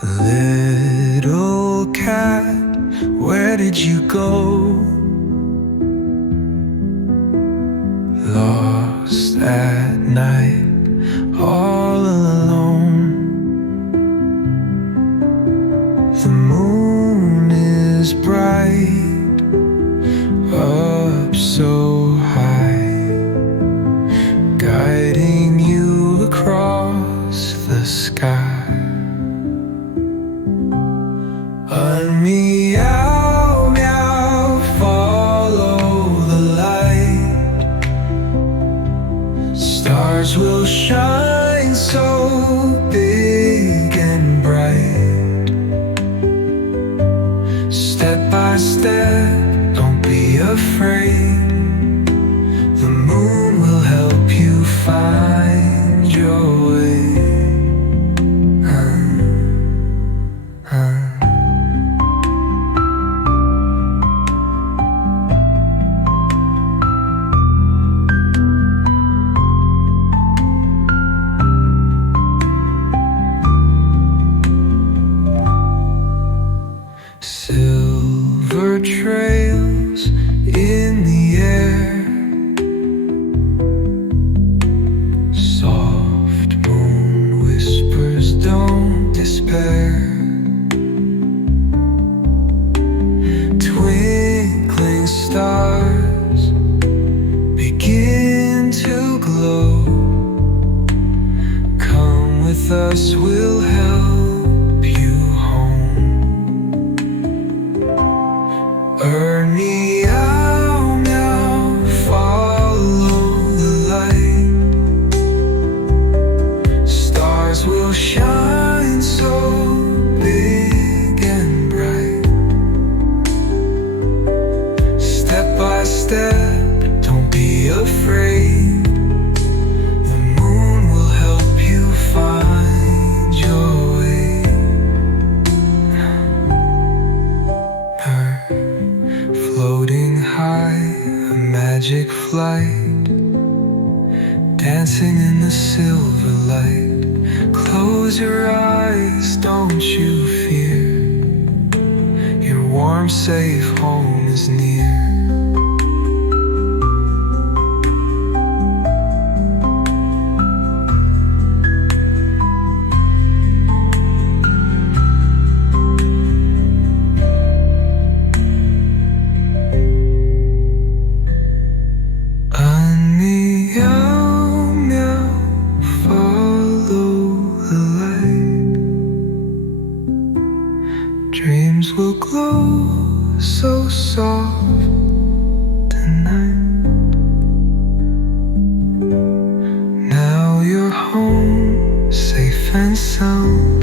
Little cat, where did you go? Lost at night, all alone. The moon is bright, up so high, guiding you across the sky. A meow, meow, follow the light. Stars will shine so big and bright. Step by step, don't be afraid. The moon will help you find your way. Silver trails in the air, soft moon whispers, don't despair. Twinkling stars begin to glow. Come with us, we'll help you home. Meow, meow, follow the light. Stars will shine so big and bright. Step by step, don't be afraid. The moon will help you find your way. Floating high, a magic flight, dancing in the silver light. Close your eyes, don't you fear. Your warm, safe home is near. Dreams will glow so soft tonight. Now you're home, safe and sound.